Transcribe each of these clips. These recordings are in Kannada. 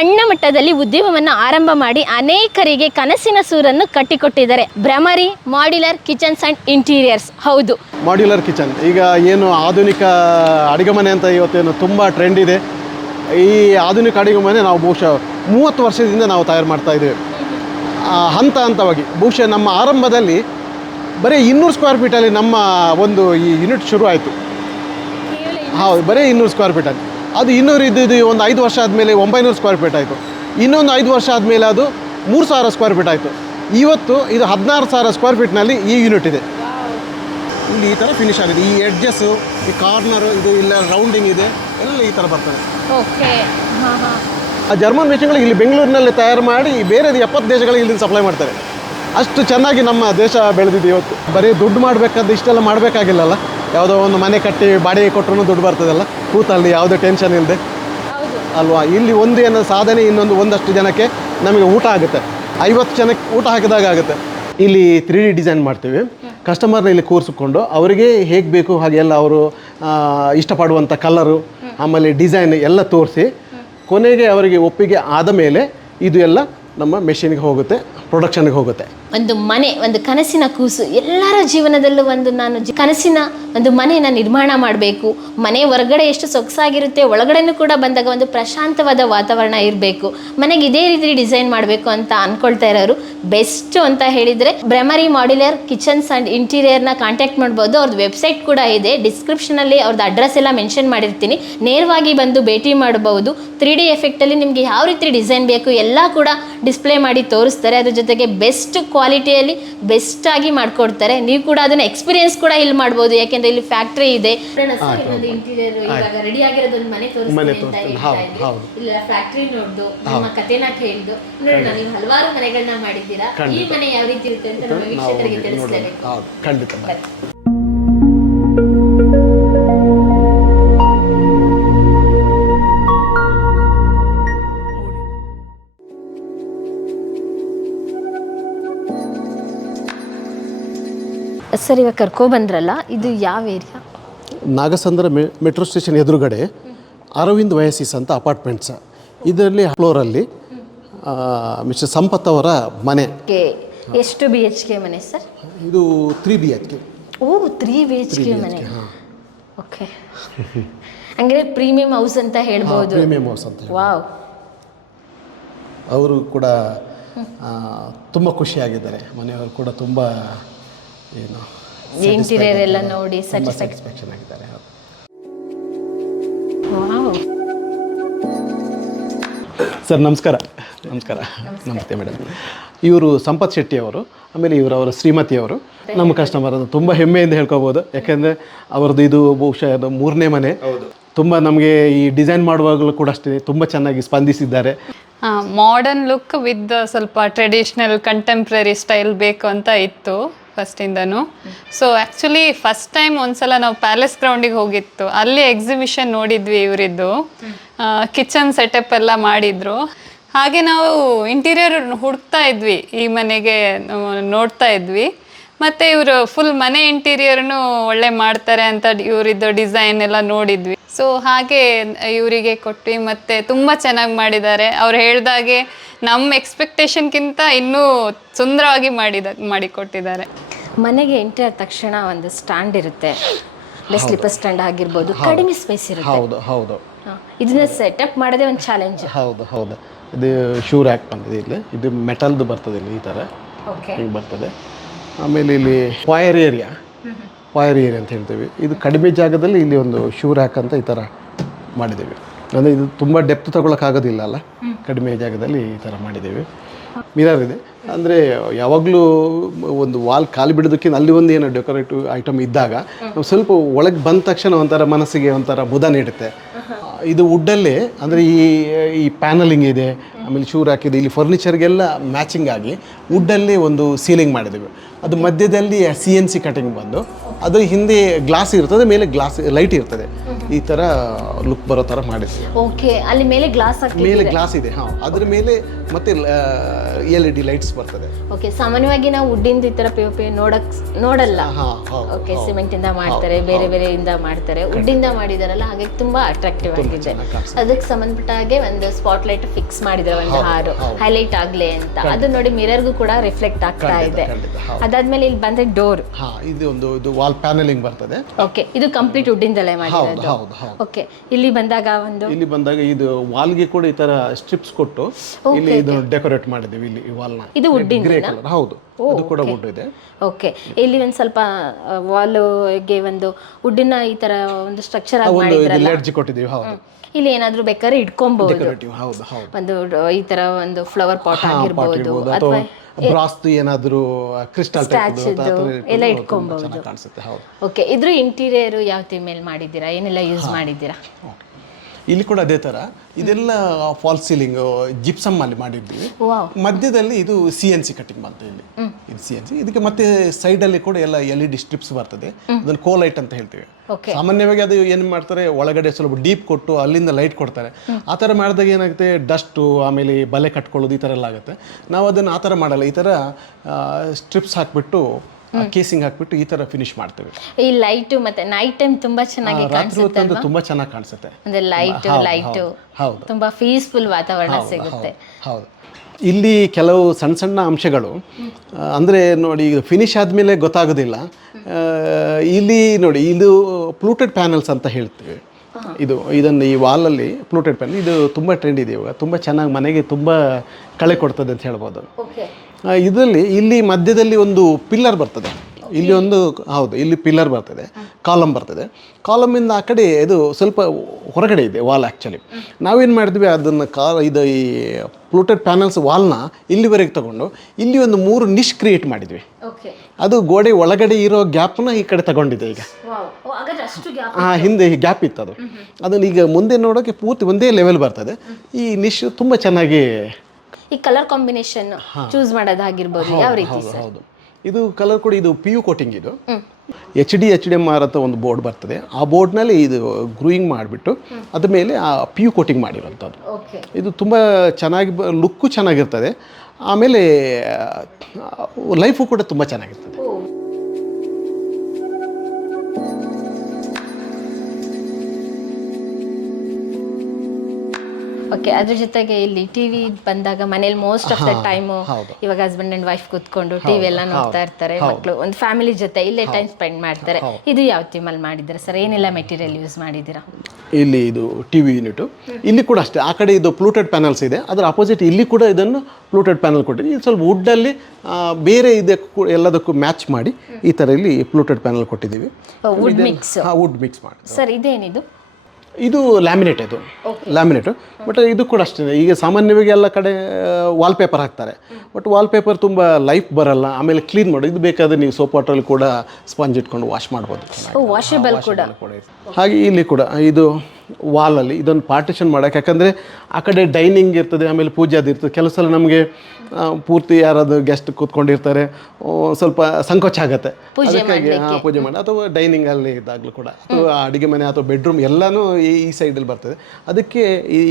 ಸಣ್ಣ ಮಟ್ಟದಲ್ಲಿ ಉದ್ಯಮವನ್ನು ಆರಂಭ ಮಾಡಿ ಅನೇಕರಿಗೆ ಕನಸಿನ ಸೂರನ್ನು ಕಟ್ಟಿಕೊಟ್ಟಿದ್ದಾರೆ. Bhramari modular kitchens and interiors. ಹೌದು, ಮಾಡ್ಯುಲರ್ ಕಿಚನ್ ಈಗ ಏನು ಆಧುನಿಕ ಅಡುಗೆ ಮನೆ ಅಂತ ಇವತ್ತೇನು ತುಂಬ ಟ್ರೆಂಡ್ ಇದೆ. ಈ ಆಧುನಿಕ ಅಡುಗೆ ಮನೆ ನಾವು ಬಹುಶಃ 30 ವರ್ಷದಿಂದ ನಾವು ತಯಾರು ಮಾಡ್ತಾ ಇದ್ದೇವೆ. ಹಂತ ಹಂತವಾಗಿ ಬಹುಶಃ ನಮ್ಮ ಆರಂಭದಲ್ಲಿ ಬರೀ 200 ಸ್ಕ್ವೇರ್ ಫೀಟಲ್ಲಿ ನಮ್ಮ ಒಂದು ಈ ಯೂನಿಟ್ ಶುರು ಆಯಿತು. ಹೌದು, ಬರೀ 200 ಸ್ಕ್ವೇರ್ ಫೀಟಲ್ಲಿ. ಅದು 200 ಇದ್ದಿದ್ದು ಒಂದು 5 ವರ್ಷ ಆದಮೇಲೆ 900 ಸ್ಕ್ವೇರ್ ಫೀಟ್ ಆಯಿತು. ಇನ್ನೊಂದು 5 ವರ್ಷ ಆದಮೇಲೆ ಅದು 3000 ಸ್ಕ್ವೇರ್ ಫೀಟ್ ಆಯಿತು. ಇವತ್ತು ಇದು 16,000 ಸ್ಕ್ವೇರ್ ಫೀಟ್ನಲ್ಲಿ ಈ ಯೂನಿಟ್ ಇದೆ. ಇಲ್ಲಿ ಈ ಥರ ಫಿನಿಶ್ ಆಗಿದೆ. ಈ ಎಡ್ಜಸ್ಸು, ಈ ಕಾರ್ನರು, ಇದು ಇಲ್ಲ ರೌಂಡಿಂಗ್ ಇದೆ, ಎಲ್ಲ ಈ ಥರ ಬರ್ತದೆ. ಓಕೆ. ಆ ಜರ್ಮನ್ ಮೆಷಿನ್ಗಳು ಇಲ್ಲಿ ಬೆಂಗಳೂರಿನಲ್ಲಿ ತಯಾರು ಮಾಡಿ ಬೇರೆ 70 ದೇಶಗಳಿಗೆ ಇಲ್ಲಿ ಸಪ್ಲೈ ಮಾಡ್ತಾರೆ. ಅಷ್ಟು ಚೆನ್ನಾಗಿ ನಮ್ಮ ದೇಶ ಬೆಳೆದಿದೆ ಇವತ್ತು. ಬರೀ ದುಡ್ಡು ಮಾಡಬೇಕಾದ್ದು ಇಷ್ಟೆಲ್ಲ ಮಾಡಬೇಕಾಗಿಲ್ಲಲ್ಲ. ಯಾವುದೋ ಒಂದು ಮನೆ ಕಟ್ಟಿ ಬಾಡಿಗೆ ಕೊಟ್ಟರು ದುಡ್ಡು ಬರ್ತದಲ್ಲ, ಕೂತಲ್ಲಿ ಯಾವುದೇ ಟೆನ್ಷನ್ ಇಲ್ಲದೆ ಅಲ್ವಾ. ಇಲ್ಲಿ ಒಂದು ಏನೋ ಸಾಧನೆ, ಇನ್ನೊಂದು ಒಂದಷ್ಟು ಜನಕ್ಕೆ ನಮಗೆ ಊಟ ಆಗುತ್ತೆ. 50 ಜನಕ್ಕೆ ಊಟ ಹಾಕಿದಾಗ ಆಗುತ್ತೆ. ಇಲ್ಲಿ 3D ಡಿಸೈನ್ ಮಾಡ್ತೀವಿ. ಕಸ್ಟಮರ್ನ ಇಲ್ಲಿ ಕೂರಿಸಿಕೊಂಡು ಅವರಿಗೆ ಹೇಗೆ ಬೇಕು ಹಾಗೆಲ್ಲ ಅವರು ಇಷ್ಟಪಡುವಂಥ ಕಲರು ಆಮೇಲೆ ಡಿಸೈನ್ ಎಲ್ಲ ತೋರಿಸಿ ಕೊನೆಗೆ ಅವರಿಗೆ ಒಪ್ಪಿಗೆ ಆದ ಮೇಲೆ ಇದು ಎಲ್ಲ ನಮ್ಮ ಮೆಷಿನ್ಗೆ ಹೋಗುತ್ತೆ, ಪ್ರೊಡಕ್ಷನ್ಗೆ ಹೋಗುತ್ತೆ. ಒಂದು ಮನೆ, ಒಂದು ಕನಸಿನ ಕೂಸು. ಎಲ್ಲರ ಜೀವನದಲ್ಲೂ ನಾನು ಕನಸಿನ ಒಂದು ಮನೆನ ನಿರ್ಮಾಣ ಮಾಡಬೇಕು. ಮನೆ ಹೊರಗಡೆ ಎಷ್ಟು ಸೊಗಸಾಗಿರುತ್ತೆ, ಒಳಗಡೆನೂ ಕೂಡ ಬಂದಾಗ ಒಂದು ಪ್ರಶಾಂತವಾದ ವಾತಾವರಣ ಇರಬೇಕು. ಮನೆಗೆ ಇದೇ ರೀತಿ ಡಿಸೈನ್ ಮಾಡಬೇಕು ಅಂತ ಅಂದ್ಕೊಳ್ತಾ ಇರೋರು ಬೆಸ್ಟ್ ಅಂತ ಹೇಳಿದರೆ ಭ್ರಮರಿ ಮಾಡ್ಯುಲರ್ ಕಿಚನ್ಸ್ ಆ್ಯಂಡ್ ಇಂಟೀರಿಯರ್ನ ಕಾಂಟ್ಯಾಕ್ಟ್ ಮಾಡ್ಬೋದು. ಅವ್ರದ್ದು ವೆಬ್ಸೈಟ್ ಕೂಡ ಇದೆ, ಡಿಸ್ಕ್ರಿಪ್ಷನಲ್ಲಿ ಅವ್ರದ್ದು ಅಡ್ರೆಸ್ ಎಲ್ಲ ಮೆನ್ಷನ್ ಮಾಡಿರ್ತೀನಿ. ನೇರವಾಗಿ ಬಂದು ಭೇಟಿ ಮಾಡಬಹುದು. 3D ಎಫೆಕ್ಟಲ್ಲಿ ನಿಮಗೆ ಯಾವ ರೀತಿ ಡಿಸೈನ್ ಬೇಕು ಎಲ್ಲ ಕೂಡ ಡಿಸ್ಪ್ಲೇ ಮಾಡಿ ತೋರಿಸ್ತಾರೆ. ಅದ್ರ ಜೊತೆಗೆ ಬೆಸ್ಟ್ ಕ್ವಾಲಿಟಿಯಲ್ಲಿ ಬೆಸ್ಟ್ ಆಗಿ ಮಾಡಿಕೊಡ್ತಾರೆ. ನೀವು ಕೂಡ ಅದನ್ನ ಎಕ್ಸ್ಪೀರಿಯನ್ಸ್ ಕೂಡ ಇಲ್ಲಿ ಮಾಡ್ಬೋದು, ಯಾಕೆಂದ್ರೆ ಇಲ್ಲಿ ಫ್ಯಾಕ್ಟ್ರಿ ಇದೆ. ಇಂಟೀರಿಯರ್ ಇವಾಗ ರೆಡಿ ಆಗಿರೋದು ಒಂದು ಮನೆ ತೋರಿಸ್ತೀನಿ. ಇಲ್ಲ ಫ್ಯಾಕ್ಟ್ರಿ ನೋಡ್ದು ನಮ್ಮ ಕಥೆನ ಕೇಳಿದ್ದು ನೋಡೋಣ. ನೀವು ಹಲವಾರು ಮನೆಗಳನ್ನ ಮಾಡಿದ್ದೀರಾ. ಈ ಮನೆ ಯಾವ ರೀತಿ ಇರುತ್ತೆ ಅಂತ ನಮ್ಮ ವೀಕ್ಷಕರಿಗೆ ತಿಳಿಸಲೇಬೇಕು. ಖಂಡಿತ. ಸರ್, ಇವಾಗ ಕರ್ಕೊಬಂದ್ರಲ್ಲ, ಇದು ಯಾವ ಏರಿಯಾ? ನಾಗಸಂದ್ರ ಮೆಟ್ರೋ ಸ್ಟೇಷನ್ ಎದುರುಗಡೆ ಅರವಿಂದ್ ವಯಸ್ಸಿಸ್ ಅಂತ ಅಪಾರ್ಟ್ಮೆಂಟ್ಸ್. ಇದರಲ್ಲಿ ಫ್ಲೋರಲ್ಲಿ ಮಿಸ್ಟರ್ ಸಂಪತ್ ಅವರ ಮನೆ. ಎಷ್ಟು BHK ಮನೆ ಸರ್? ಇದು 3 BHK. ಓ, 3 BHK ಮನೆ. ಓಕೆ, ಹಂಗಾರೆ ಪ್ರೀಮಿಯಂ ಹೌಸ್ ಅಂತ ಹೇಳ್ಬೋದು. ಪ್ರೀಮಿಯಂ ಹೌಸ್ ಅಂತ. ವಾವ್. ಅವರು ಕೂಡ ತುಂಬ ಖುಷಿಯಾಗಿದ್ದಾರೆ. ಮನೆಯವರು ಕೂಡ ತುಂಬ ಏನು ಇಂಟೀರಿಯರ್ ಎಲ್ಲ ನೋಡಿ ಸ್ಯಾಟಿಸ್ಫ್ಯಾಕ್ಷನ್ ಆಗಿದ್ದಾರೆ. ಸರ್ ನಮಸ್ಕಾರ. ನಮಸ್ತೆ ಮೇಡಮ್. ಇವರು ಸಂಪತ್ ಶೆಟ್ಟಿ ಅವರು, ಆಮೇಲೆ ಅವರ ಶ್ರೀಮತಿಯವರು ನಮ್ಮ ಕಸ್ಟಮರ್ ಅದು ತುಂಬ ಹೆಮ್ಮೆಯಿಂದ ಹೇಳ್ಕೋಬೋದು. ಯಾಕೆಂದರೆ ಅವ್ರದ್ದು ಇದು ಬಹುಶಃ ಅದು 3ನೇ ಮನೆ. ತುಂಬ ನಮಗೆ ಈ ಡಿಸೈನ್ ಮಾಡುವಾಗಲೂ ಕೂಡ ಅಷ್ಟೇ ತುಂಬ ಚೆನ್ನಾಗಿ ಸ್ಪಂದಿಸಿದ್ದಾರೆ. ಮಾಡರ್ನ್ ಲುಕ್ ವಿತ್ ಸ್ವಲ್ಪ ಟ್ರೆಡಿಷ್ನಲ್ ಕಂಟೆಂಪ್ರರಿ ಸ್ಟೈಲ್ ಬೇಕು ಅಂತ ಇತ್ತು ಫಸ್ಟಿಂದನೂ. ಸೊ ಆ್ಯಕ್ಚುಲಿ ಫಸ್ಟ್ ಟೈಮ್ ಒಂದ್ಸಲ ನಾವು ಪ್ಯಾಲೇಸ್ ಗ್ರೌಂಡಿಗೆ ಹೋಗಿತ್ತು, ಅಲ್ಲಿ ಎಕ್ಸಿಬಿಷನ್ ನೋಡಿದ್ವಿ ಇವರಿದ್ದು. ಕಿಚನ್ ಸೆಟಪ್ ಎಲ್ಲ ಮಾಡಿದ್ರು. ಹಾಗೆ ನಾವು ಇಂಟೀರಿಯರ್ ಹುಡುಕ್ತಾ ಇದ್ವಿ, ಈ ಮನೆಗೆ ನೋಡ್ತಾ ಇದ್ವಿ. ಮತ್ತು ಇವರು ಫುಲ್ ಮನೆ ಇಂಟೀರಿಯರ್ನು ಒಳ್ಳೆ ಮಾಡ್ತಾರೆ ಅಂತ ಇವರಿದ್ದು ಡಿಸೈನ್ ಎಲ್ಲ ನೋಡಿದ್ವಿ. ಸೊ ಹಾಗೆ ಇವರಿಗೆ ಕೊಟ್ವಿ, ಮತ್ತು ತುಂಬ ಚೆನ್ನಾಗಿ ಮಾಡಿದ್ದಾರೆ. ಅವ್ರು ಹೇಳ್ದಾಗೆ ನಮ್ಮ ಎಕ್ಸ್ಪೆಕ್ಟೇಷನ್ಗಿಂತ ಇನ್ನೂ ಸುಂದರವಾಗಿ ಮಾಡಿಕೊಟ್ಟಿದ್ದಾರೆ. ಮನೆಗೆ ಎಂಟ್ರಿ ಆದ ತಕ್ಷಣ ಒಂದು ಸ್ಟ್ಯಾಂಡ್ ಇರುತ್ತೆ, ಸ್ಲಿಪ್ಪರ್ ಸ್ಟ್ಯಾಂಡ್ ಆಗಿರ್ಬೋದು, ಕಡಿಮೆ ಸ್ಪೇಸ್ ಇರುತ್ತೆ. ಹೌದು. ಇದನ್ನ ಸೆಟಪ್ ಮಾಡೋದೇ ಒಂದು ಚಾಲೆಂಜ್. ಹೌದು. ಇದು ಶೂ ರ್ಯಾಕ್ ಬಂದಿದೆ ಇಲ್ಲಿ. ಇದು ಮೆಟಲ್ದು ಬರ್ತದೆ ಇಲ್ಲಿ, ಈ ಥರ ಹಿಂಗೆ ಬರ್ತದೆ. ಆಮೇಲೆ ಇಲ್ಲಿ ಫೈರ್ ಏರಿಯಾ ಅಂತ ಹೇಳ್ತೀವಿ. ಇದು ಕಡಿಮೆ ಜಾಗದಲ್ಲಿ ಇಲ್ಲಿ ಒಂದು ಶೂ ರ್ಯಾಕ್ ಅಂತ ಈ ಥರ ಮಾಡಿದ್ದೇವೆ. ಅಂದರೆ ಇದು ತುಂಬ ಡೆಪ್ತ್ ತೊಗೊಳಕ್ಕಾಗೋದಿಲ್ಲ ಅಲ್ಲ, ಕಡಿಮೆ ಜಾಗದಲ್ಲಿ ಈ ಥರ ಮಾಡಿದ್ದೇವೆ. ಮಿರರ್ ಇದೆ. ಅಂದರೆ ಯಾವಾಗಲೂ ಒಂದು ವಾಲ್ ಖಾಲಿ ಬಿಡೋದಕ್ಕಿಂತ ಅಲ್ಲಿ ಒಂದು ಏನೋ ಡೆಕೋರೇಟಿವ್ ಐಟಮ್ ಇದ್ದಾಗ ನಾವು ಸ್ವಲ್ಪ ಒಳಗೆ ಬಂದ ತಕ್ಷಣ ಒಂಥರ ಮನಸ್ಸಿಗೆ ಒಂಥರ ಮುದ ನೀಡುತ್ತೆ. ಇದು ವುಡ್ಡಲ್ಲೇ ಅಂದರೆ ಈ ಪ್ಯಾನಲಿಂಗ್ ಇದೆ, ಆಮೇಲೆ ಚೂರು ಹಾಕಿದ್ದು ಇಲ್ಲಿ ಫರ್ನಿಚರ್ಗೆಲ್ಲ ಮ್ಯಾಚಿಂಗ್ ಆಗಿ ವುಡ್ಡಲ್ಲಿ ಒಂದು ಸೀಲಿಂಗ್ ಮಾಡಿದ್ದೀವಿ. ಅದು ಮಧ್ಯದಲ್ಲಿ CNC ಕಟಿಂಗ್ ಬಂದು ಅದು ಹಿಂದೆ ಗ್ಲಾಸ್ ಇರ್ತದೆ, ಮೇಲೆ ಗ್ಲಾಸ್ ಲೈಟ್ ಇರ್ತದೆ. ಈ ಥರ ಲುಕ್ ಬರೋ ಥರ ಮಾಡಿದ್ದೀವಿ. ಓಕೆ, ಅಲ್ಲಿ ಮೇಲೆ ಗ್ಲಾಸ್ ಮೇಲೆ ಗ್ಲಾಸ್ ಇದೆ, ಅದ್ರ ಮೇಲೆ ಮತ್ತೆ LED ಲೈಟ್ಸ್ ಬರ್ತದೆ. ಓಕೆ, ಸಾಮಾನ್ಯವಾಗಿ ನಾವು ವುಡ್ಡಿಂದ ಈ ತರ POP ನೋಡಲ್ಲ. ಓಕೆ, ಸಿಮೆಂಟ್ ಇಂದ ಮಾಡ್ತಾರೆ, ಬೇರೆ ಬೇರೆಯಿಂದ ಮಾಡ್ತಾರೆ. ವುಡ್ಡಿಂದ ಮಾಡಿದಾರಲ್ಲ, ಹಾಗೆ ತುಂಬಾ ಅಟ್ರಾಕ್ಟಿವ್ ಆಗಿದೆ. ಅದಕ್ಕೆ ಸಂಬಂಧಪಟ್ಟ ಹಾಗೆ ಒಂದು ಸ್ಪಾಟ್ ಲೈಟ್ ಫಿಕ್ಸ್ ಮಾಡಿದ್ರೆ ಒಂದು ಹಾರು ಹೈಲೈಟ್ ಆಗ್ಲಿ ಅಂತ. ಅದು ನೋಡಿ ಮಿರರ್ಗೂ ಕೂಡ ರಿಫ್ಲೆಕ್ಟ್ ಆಗ್ತಾ ಇದೆ. ಅದಾದ್ಮೇಲೆ ಇಲ್ಲಿ ಬಂದ್ರೆ ಡೋರ್, ಇದು ವಾಲ್ ಪ್ಯಾನಲಿಂಗ್ ಬರ್ತದೆ. ಓಕೆ, ಇದು ಕಂಪ್ಲೀಟ್ ವುಡ್ಡಿಂದಲೇ ಮಾಡಿರೋದು. ಓಕೆ, ಇಲ್ಲಿ ಬಂದಾಗ ಇದು ವಾಲ್ಗೆ ಕೂಡ ಈ ತರ ಸ್ಟ್ರಿಪ್ಸ್ ಕೊಟ್ಟು ಇಲ್ಲಿ ಇದು ಡೆಕೋರೇಟ್ ಮಾಡಿದ್ದೀವಿ. ಇಲ್ಲಿ ಈ ವಾಲ್ನ ಇದು ವುಡ್ಡಿಂದ ಗ್ರೇ ಕಲರ್, ಹೌದು, ಅದು ಕೂಡ ವುಡ್ ಇದೆ. ಓಕೆ, ಇಲ್ಲಿ ಒಂದು ಸ್ವಲ್ಪ ವಾಲ್ಗೆ ಒಂದು ವುಡ್ಡಿನ ಈ ತರ ಒಂದು ಸ್ಟ್ರಕ್ಚರ್ ಆಗಿ ಮಾಡಿದ್ರಲ್ಲ, ಲೆಡ್ಜ್ ಕೊಟ್ಟಿದ್ದೀವಿ. ಹೌದು, ಇಲ್ಲಿ ಏನಾದ್ರೂ ಬೇಕಾದ್ರೆ ಇಟ್ಕೊಬಹುದು. ಹೌದು ಹೌದು, ಒಂದು ಈ ತರ ಒಂದು ಫ್ಲವರ್ ಪಾಟ್ ಆಗಿರಬಹುದು, ಅಥವಾ ಬ್ರಾಸ್ದು ಏನಾದರೂ ಕ್ರಿಸ್ಟಲ್ ಎಲ್ಲ ಇಟ್ಕೊಬಹುದು. ಓಕೆ, ಇದ್ರ ಇಂಟೀರಿಯರ್ ಯಾವ ಥೀಮ್ ಮೇಲೆ ಮಾಡಿದ್ದೀರಾ, ಏನೆಲ್ಲ ಯೂಸ್ ಮಾಡಿದ್ದೀರಾ? ಇಲ್ಲಿ ಕೂಡ ಅದೇ ಥರ ಇದೆಲ್ಲ ಫಾಲ್ಸ್ ಸೀಲಿಂಗ್ ಜಿಪ್ಸಮ್ ಅಲ್ಲಿ ಮಾಡಿದ್ವಿ. ಮಧ್ಯದಲ್ಲಿ ಇದು CNC ಕಟಿಂಗ್ ಬಂತು. ಇಲ್ಲಿ ಇದು CNC, ಇದಕ್ಕೆ ಮತ್ತೆ ಸೈಡ್ ಅಲ್ಲಿ ಕೂಡ ಎಲ್ಲ LED ಸ್ಟ್ರಿಪ್ಸ್ ಬರ್ತದೆ. ಅದನ್ನು ಕೋಲೈಟ್ ಅಂತ ಹೇಳ್ತೀವಿ. ಸಾಮಾನ್ಯವಾಗಿ ಅದು ಏನು ಮಾಡ್ತಾರೆ, ಒಳಗಡೆ ಸ್ವಲ್ಪ ಡೀಪ್ ಕೊಟ್ಟು ಅಲ್ಲಿಂದ ಲೈಟ್ ಕೊಡ್ತಾರೆ. ಆ ಥರ ಮಾಡಿದಾಗ ಏನಾಗುತ್ತೆ, ಡಸ್ಟು ಆಮೇಲೆ ಬಲೆ ಕಟ್ಕೊಳ್ಳೋದು ಈ ಥರ ಎಲ್ಲ ಆಗುತ್ತೆ. ನಾವು ಅದನ್ನು ಆ ಥರ ಮಾಡಲ್ಲ. ಈ ಥರ ಸ್ಟ್ರಿಪ್ಸ್ ಹಾಕ್ಬಿಟ್ಟು ಕೇಸಿಂಗ್ ಹಾಕ್ಬಿಟ್ಟು ಈ ತರ ಫಿನಿಶ್ ಮಾಡ್ತೇವೆ. ಈ ಲೈಟ್ ಮತ್ತೆ ನೈಟ್ ಟೈಮ್ ತುಂಬಾ ಚೆನ್ನಾಗಿ ಕಾಣಿಸುತ್ತೆ ಅಲ್ವಾ? ತುಂಬಾ ಚೆನ್ನಾಗಿ ಕಾಣಿಸುತ್ತೆ. ಅಂದ್ರೆ ಲೈಟ್ ಹೌದು, ತುಂಬಾ ಪೀಸ್ಫುಲ್ ವಾತಾವರಣ ಸಿಗುತ್ತೆ. ಹೌದು, ಇಲ್ಲಿ ಕೆಲವು ಸಣ್ಣ ಸಣ್ಣ ಅಂಶಗಳು ಅಂದರೆ ನೋಡಿ, ಫಿನಿಶ್ ಆದಮೇಲೆ ಗೊತ್ತಾಗೋದಿಲ್ಲ. ಇಲ್ಲಿ ನೋಡಿ, ಇದು ಪ್ಲೂಟೆಡ್ ಪ್ಯಾನಲ್ಸ್ ಅಂತ ಹೇಳ್ತೀವಿ. ಇದನ್ನು ಈ ವಾಲಲ್ಲಿ ಪ್ಲೂಟೆಡ್ ಪ್ಯಾನಲ್ ಇದು ತುಂಬ ಟ್ರೆಂಡ್ ಇದೆ ಇವಾಗ. ತುಂಬ ಚೆನ್ನಾಗಿ ಮನೆಗೆ ತುಂಬ ಕಳೆ ಕೊಡ್ತದೆ ಅಂತ ಹೇಳ್ಬೋದು. ಇದರಲ್ಲಿ ಇಲ್ಲಿ ಮಧ್ಯದಲ್ಲಿ ಒಂದು ಪಿಲ್ಲರ್ ಬರ್ತದೆ. ಇಲ್ಲಿ ಒಂದು ಇಲ್ಲಿ ಪಿಲ್ಲರ್ ಬರ್ತದೆ, ಕಾಲಮ್ ಬರ್ತದೆ. ಕಾಲಮಿಂದ ಆ ಕಡೆ ಇದು ಸ್ವಲ್ಪ ಹೊರಗಡೆ ಇದೆ ವಾಲ್. ಆ್ಯಕ್ಚುಲಿ ನಾವೇನು ಮಾಡಿದ್ವಿ, ಅದನ್ನು ಈ ಪ್ಲೂಟೆಡ್ ಪ್ಯಾನಲ್ಸ್ ವಾಲ್ನ ಇಲ್ಲಿವರೆಗೆ ತಗೊಂಡು ಇಲ್ಲಿ ಒಂದು 3 ನಿಶ್ ಕ್ರಿಯೇಟ್ ಮಾಡಿದ್ವಿ. ಅದು ಗೋಡೆ ಒಳಗಡೆ ಇರೋ ಗ್ಯಾಪ್ನ ಈ ಕಡೆ ತಗೊಂಡಿದೆ. ಈಗ ಹಿಂದೆ ಗ್ಯಾಪ್ ಇತ್ತು, ಅದನ್ನು ಈಗ ಮುಂದೆ ನೋಡೋಕ್ಕೆ ಪೂರ್ತಿ ಒಂದೇ ಲೆವೆಲ್ ಬರ್ತದೆ. ಈ ನಿಶ್ ತುಂಬ ಚೆನ್ನಾಗಿ ಈ ಕಲರ್ ಕಾಂಬಿನೇಷನ್ ಚೂಸ್ ಮಾಡೋದಾಗಿರ್ಬೋದು, ಯಾವ ರೀತಿ? ಹೌದು, ಇದು ಕಲರ್ ಕೂಡ ಇದು PU ಕೋಟಿಂಗ್. ಇದು HDMR ಅಂತ ಒಂದು ಬೋರ್ಡ್ ಬರ್ತದೆ. ಆ ಬೋರ್ಡ್ನಲ್ಲಿ ಇದು ಗ್ರೂಯಿಂಗ್ ಮಾಡಿಬಿಟ್ಟು ಅದ್ರ ಮೇಲೆ ಆ PU ಕೋಟಿಂಗ್ ಮಾಡಿರೋಂಥದ್ದು. ಇದು ತುಂಬ ಚೆನ್ನಾಗಿ ಲುಕ್ಕು ಚೆನ್ನಾಗಿರ್ತದೆ. ಆಮೇಲೆ ಲೈಫು ಕೂಡ ತುಂಬ ಚೆನ್ನಾಗಿರ್ತದೆ. ಓಕೆ, ಅದ್ರ ಜೊತೆಗೆ ಇಲ್ಲಿ ಟಿವಿ ಬಂದಾಗ ಮನೇಲಿ ಮೋಸ್ಟ್ ಆಫ್ ದ ಟೈಮು ಇವಾಗ ಹಸ್ಬೆಂಡ್ ಅಂಡ್ ವೈಫ್ ಕೂತ್ಕೊಂಡು ಟಿವಿ ಎಲ್ಲ ನೋಡ್ತಾ ಇರ್ತಾರೆ. ಮಕ್ಕಳು ಒಂದು ಫ್ಯಾಮಿಲಿ ಜೊತೆ ಇಲ್ಲೇ ಟೈಮ್ ಸ್ಪೆಂಡ್ ಮಾಡ್ತಾರೆ. ಇದು ಯಾವ ಥೀಮಲ್ಲಿ ಮಾಡಿದ್ದೀರಾ ಸರ್? ಏನೆಲ್ಲ ಮೆಟೀರಿಯಲ್ ಯೂಸ್ ಮಾಡಿದ್ದೀರಾ? ಇಲ್ಲಿ ಇದು ಟಿವಿ ಯೂನಿಟು, ಇಲ್ಲಿ ಕೂಡ ಅಷ್ಟೇ. ಆ ಕಡೆ ಇದು ಪ್ಲೂಟೆಡ್ ಪ್ಯಾನಲ್ಸ್ ಇದೆ, ಅದರ ಅಪೋಸಿಟ್ ಇಲ್ಲಿ ಕೂಡ ಇದನ್ನು ಪ್ಲೂಟೆಡ್ ಪ್ಯಾನಲ್ ಕೊಟ್ಟಿದ್ದೀವಿ. ಇದು ಸ್ವಲ್ಪ ವುಡ್ಡಲ್ಲಿ ಬೇರೆ ಇದಕ್ಕೂ ಎಲ್ಲದಕ್ಕೂ ಮ್ಯಾಚ್ ಮಾಡಿ ಈ ಥರ ಇಲ್ಲಿ ಪ್ಲೂಟೆಡ್ ಪ್ಯಾನಲ್ ಕೊಟ್ಟಿದ್ದೀವಿ. ವುಡ್ ಮಿಕ್ಸ್ ಮಾಡಿ. ಸರ್, ಇದೇನಿದು? ಇದು ಲ್ಯಾಮಿನೇಟ್. ಇದು ಲ್ಯಾಮಿನೇಟು, ಬಟ್ ಇದು ಕೂಡ ಅಷ್ಟೇ. ಈಗ ಸಾಮಾನ್ಯವಾಗಿ ಎಲ್ಲ ಕಡೆ ವಾಲ್ಪೇಪರ್ ಹಾಕ್ತಾರೆ, ಬಟ್ ವಾಲ್ಪೇಪರ್ ತುಂಬ ಲೈಫ್ ಬರಲ್ಲ. ಆಮೇಲೆ ಕ್ಲೀನ್ ಮಾಡೋದು ಇದು ಬೇಕಾದರೆ ನೀವು ಸೋಪ್ ವಾಟರಲ್ಲಿ ಕೂಡ ಸ್ಪಂಜ್ ಇಟ್ಕೊಂಡು ವಾಶ್ ಮಾಡ್ಬೋದು. ವಾಷೇಬಲ್ ಕೂಡ. ಹಾಗೆ ಇಲ್ಲಿ ಕೂಡ ಇದು ವಾಲಲ್ಲಿ ಇದೊಂದು ಪಾರ್ಟಿಷನ್ ಮಾಡೋಕೆ, ಯಾಕಂದರೆ ಆ ಕಡೆ ಡೈನಿಂಗ್ ಇರ್ತದೆ, ಆಮೇಲೆ ಪೂಜೆ ಅದು ಇರ್ತದೆ. ಕೆಲವು ಸಲ ನಮಗೆ ಪೂರ್ತಿ ಯಾರಾದರೂ ಗೆಸ್ಟ್ ಕೂತ್ಕೊಂಡಿರ್ತಾರೆ, ಸ್ವಲ್ಪ ಸಂಕೋಚ ಆಗುತ್ತೆ ಅದಕ್ಕಾಗಿ ಪೂಜೆ ಮಾಡಿ. ಅಥವಾ ಡೈನಿಂಗಲ್ಲಿ ಇದ್ದಾಗಲೂ ಕೂಡ, ಅಥವಾ ಅಡುಗೆ ಮನೆ ಅಥವಾ ಬೆಡ್ರೂಮ್ ಎಲ್ಲನೂ ಈ ಸೈಡಲ್ಲಿ ಬರ್ತದೆ. ಅದಕ್ಕೆ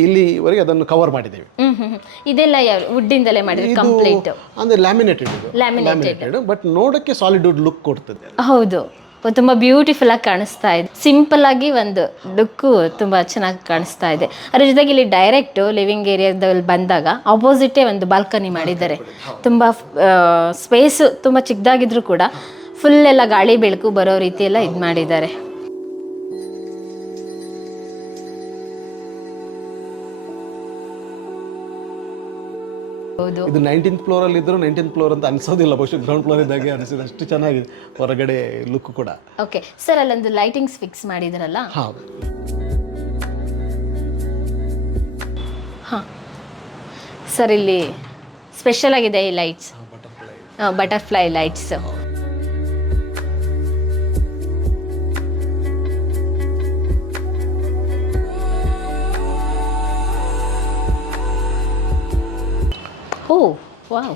ಇಲ್ಲಿವರೆಗೆ ಅದನ್ನು ಕವರ್ ಮಾಡಿದ್ದೀವಿ. ಇದೆಲ್ಲ ವುಡ್ಡಿಂದಲೇ ಮಾಡಿದ್ರೆ ಕಂಪ್ಲೀಟ್ ಅಂದರೆ ಲ್ಯಾಮಿನೇಟೆಡ್, ಬಟ್ ನೋಡೋಕ್ಕೆ ಸಾಲಿಡ್ ವುಡ್ ಲುಕ್ ಕೊಡ್ತದೆ. ಹೌದು, ತುಂಬ ಬ್ಯೂಟಿಫುಲ್ ಆಗಿ ಕಾಣಿಸ್ತಾ ಇದೆ. ಸಿಂಪಲ್ ಆಗಿ ಒಂದು ಲುಕ್ಕು ತುಂಬ ಚೆನ್ನಾಗಿ ಕಾಣಿಸ್ತಾ ಇದೆ. ಅದ್ರ ಜೊತೆಗೆ ಇಲ್ಲಿ ಡೈರೆಕ್ಟ್ ಲಿವಿಂಗ್ ಏರಿಯಾದಲ್ಲಿ ಬಂದಾಗ ಆಪೋಸಿಟೇ ಒಂದು ಬಾಲ್ಕನಿ ಮಾಡಿದ್ದಾರೆ. ತುಂಬ ಸ್ಪೇಸ್ ತುಂಬ ಚಿಕ್ಕದಾಗಿದ್ರು ಕೂಡ ಫುಲ್ ಎಲ್ಲ ಗಾಳಿ ಬೆಳಕು ಬರೋ ರೀತಿ ಎಲ್ಲ ಇದು ಮಾಡಿದ್ದಾರೆ. ಇದು 19th ಫ್ಲೋರ್ ಅಲ್ಲಿ ಇದ್ರು 19th ಫ್ಲೋರ್ ಅಂತ ಅನ್ಸೋದಿಲ್ಲ, ಬಹುಶಃ ಗ್ರೌಂಡ್ ಫ್ಲೋರ್ ಇದ್ದಾಗೆ ಅನಿಸಿದೆ. ಅಷ್ಟು ಚೆನ್ನಾಗಿದೆ ಹೊರಗಡೆ ಲುಕ್ ಕೂಡ. ಓಕೆ ಸರ್, ಅಲ್ಲೊಂದು ಲೈಟಿಂಗ್ಸ್ ಫಿಕ್ಸ್ ಮಾಡಿದ್ರಲ್ಲ? ಹೌದು. ಹಾಂ ಸರ್, ಇಲ್ಲಿ ಸ್ಪೆಷಲ್ ಆಗಿದೆ ಈ ಲೈಟ್ಸ್, ಬಟರ್ಫ್ಲೈ ಲೈಟ್ಸ್. ಓ ವಾವ್,